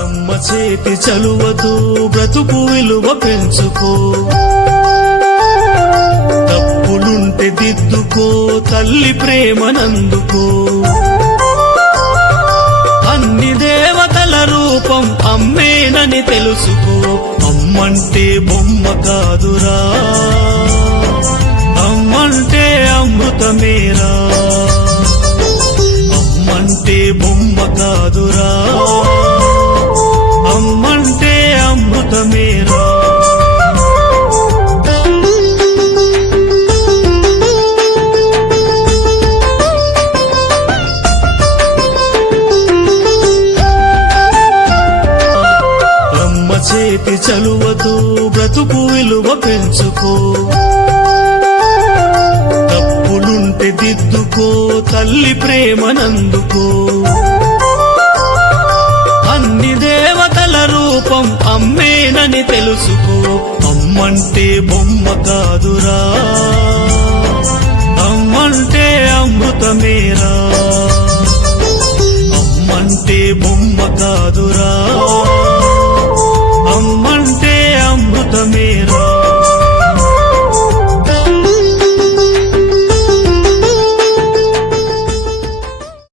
అమ్మ చేతి చలువతో బ్రతుకు విలువ పెంచుకో, తప్పులుంటే దిద్దుకో, తల్లి ప్రేమనందుకో. అన్ని దేవతల రూపం అమ్మేనని తెలుసుకో, అమ్మంటే బొమ్మ కాదురా, అమ్మంటే అమృతమేరా. అమ్మంటే బొమ్మ కాదురా, అమ్మంటే అమృతమేరా. అమ్మ చేతి చలువతో బ్రతుకు విలువ పెంచుకో, తప్పులుంటే దిద్దుకో, తల్లి ప్రేమనందుకో. అన్ని దేవతల రూపం అమ్మేనని తెలుసుకో, అమ్మంటే బొమ్మ కాదురా, అమ్మంటే అమృతమేరా.